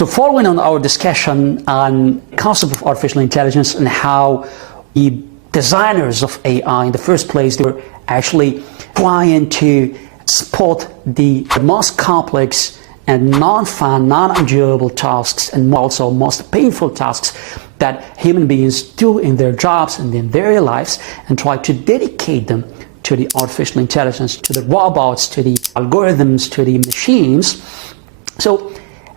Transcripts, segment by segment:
So following on our discussion on the concept of artificial intelligence and how the designers of AI in the first place, they were actually trying to spot the most complex and non-fun, non-enjoyable tasks, and also most painful tasks that human beings do in their jobs and in their lives, and try to dedicate them to the artificial intelligence, to the robots, to the algorithms, to the machines. So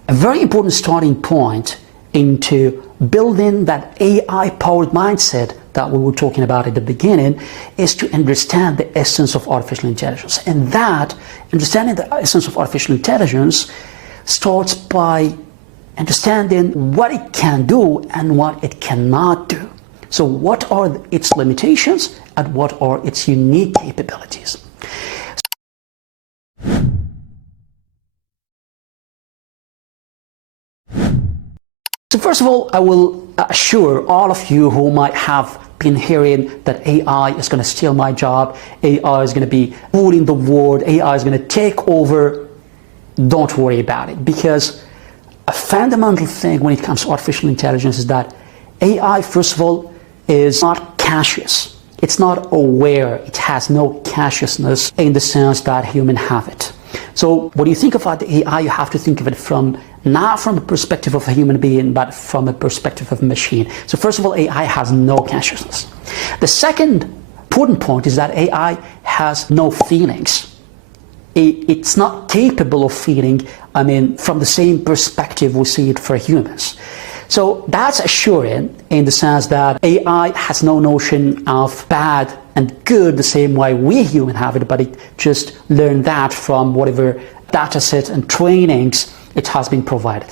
a very important starting point into building that AI-powered mindset that we were talking about at the beginning is to understand the essence of artificial intelligence. And that, understanding the essence of artificial intelligence, starts by understanding what it can do and what it cannot do. So what are its limitations and what are its unique capabilities? So first of all, I will assure all of you who might have been hearing that AI is going to steal my job, AI is going to be ruling the world, AI is going to take over. Don't worry about it, because a fundamental thing when it comes to artificial intelligence is that AI, first of all, is not conscious. It's not aware. It has no consciousness in the sense that humans have it. So when you think about the AI, you have to think of it not from the perspective of a human being, but from the perspective of a machine. So first of all, AI has no consciousness. The second important point is that AI has no feelings. It's not capable of feeling, from the same perspective we see it for humans. So that's assuring in the sense that AI has no notion of bad and good the same way we humans have it, but it just learned that from whatever data set and trainings it has been provided.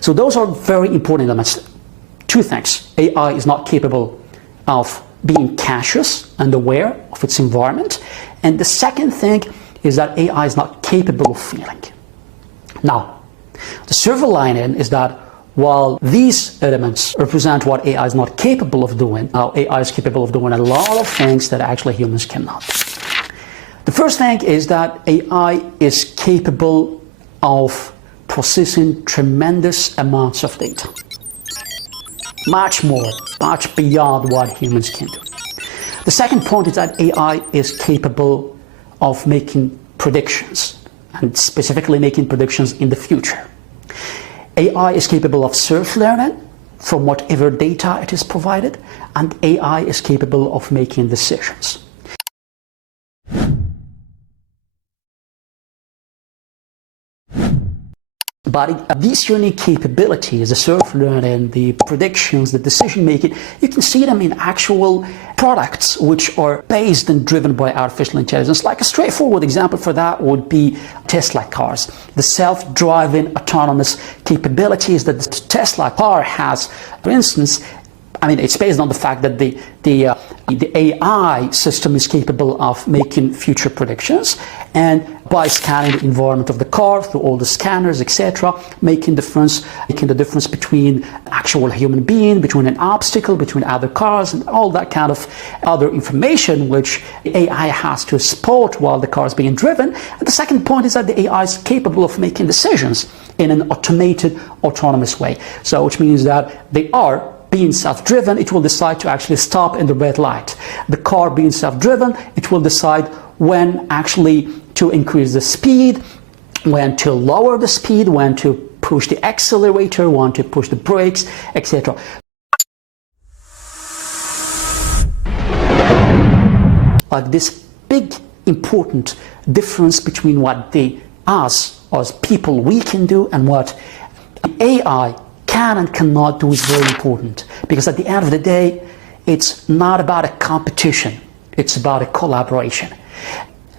So those are very important elements. Two things: AI is not capable of being conscious and aware of its environment. And the second thing is that AI is not capable of feeling. Now, the silver lining is that while these elements represent what AI is not capable of doing, now AI is capable of doing a lot of things that actually humans cannot. The first thing is that AI is capable of processing tremendous amounts of data. Much more, much beyond what humans can do. The second point is that AI is capable of making predictions, and specifically making predictions in the future. AI is capable of self-learning from whatever data it is provided, and AI is capable of making decisions. But these unique capabilities, the self-learning, the predictions, the decision-making, you can see them in actual products which are based and driven by artificial intelligence. Like a straightforward example for that would be Tesla cars. The self-driving autonomous capabilities that the Tesla car has, for instance, it's based on the fact that the AI system is capable of making future predictions, and by scanning the environment of the car through all the scanners, etc., making the difference between actual human being, between an obstacle, between other cars, and all that kind of other information which AI has to spot while the car is being driven. And the second point is that the AI is capable of making decisions in an automated, autonomous way. So which means that they are being self-driven, it will decide to actually stop in the red light. The car being self-driven, it will decide when actually to increase the speed, when to lower the speed, when to push the accelerator, when to push the brakes, etc. Like this big important difference between what us as people we can do and what AI can and cannot do is very important, because at the end of the day, it's not about a competition, it's about a collaboration.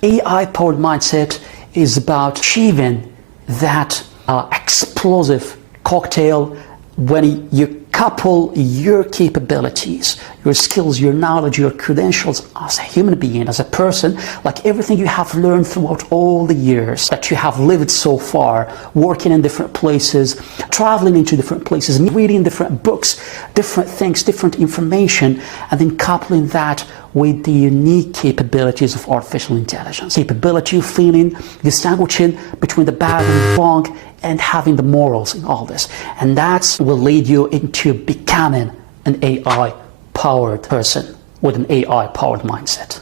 AI-powered mindset is about achieving that explosive cocktail when you couple your capabilities, your skills, your knowledge, your credentials as a human being, as a person, like everything you have learned throughout all the years that you have lived so far, working in different places, traveling into different places, reading different books, different things, different information, and then coupling that with the unique capabilities of artificial intelligence. Capability of feeling, distinguishing between the bad and the wrong, and having the morals in all this. And that will lead you into becoming an AI-powered person with an AI-powered mindset.